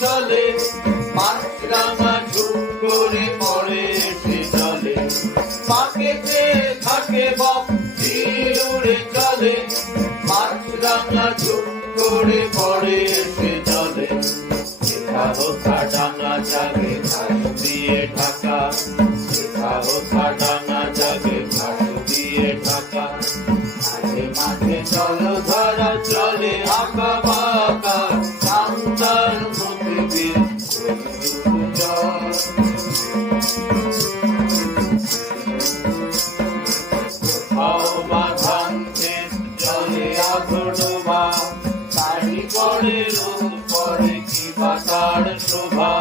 চলে, মাছরাঙা ঝুপ করে পড়ে সে চলে। পাকেতে থাকে বক, তীর উড়ে চলে, মাছরাঙা ঝুপ করে পড়ে সে চলে। হোথা ডাঙা জাগে ঘাস দিয়ে ঢাকা, হোথা ডাঙা জাগে ঘাস দিয়ে ঢাকা। মাঝে মাঝে জলধারা চলে আঁকা বাঁকা, শান্তার প্রতিদিন কোথাও বা ধানতে চলে আধডোবা, শাড়ি পরে রোদ পরে কি বা তার শোভা।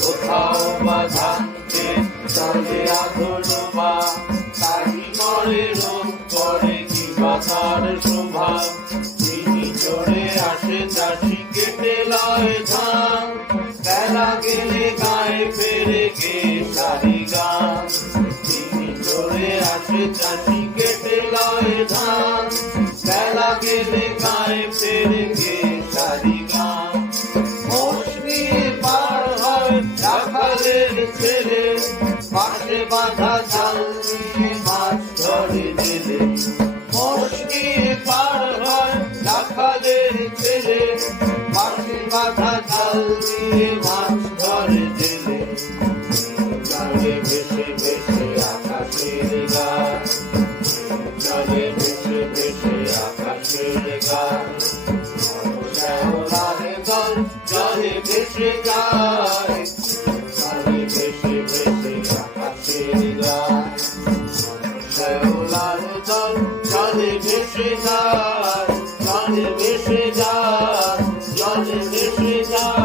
কোথাও বা ধানতে চলে আধডোবা, শাড়ি পরে রোদ পরে কি বা তার শোভা। তিনি চড়ে আসে চাষি কেটে লয় ধান, বেলা গেলে গায়ে ফেরে গে সারি গান। তিনি চড়ে আসে চাষি কেটে লয় ধান, বেলা গেলে গায়ে ফেরে গে সারি গান। মোষ নিয়ে পার হয় রাখালের ছেলে, পাশে বাঁধা জাল নিয়ে মাছ ধরে জেলে। মোষ নিয়ে পার হয় রাখালের ছেলে, পাশে বাঁধা জাল নিয়ে মাছ ধরে জেলে। চলে ভেসে ভেসে আকাশের গান, চলে ভেসে ভেসে আকাশের গান। শ্যাওলার দল জলে ভেসে যায়, জলে ভেসে ভেসে আকাশের গান। শ্যাওলার দল জলে ভেসে যায়, জলে ভেসে যায়, জলে ভেসে যায়।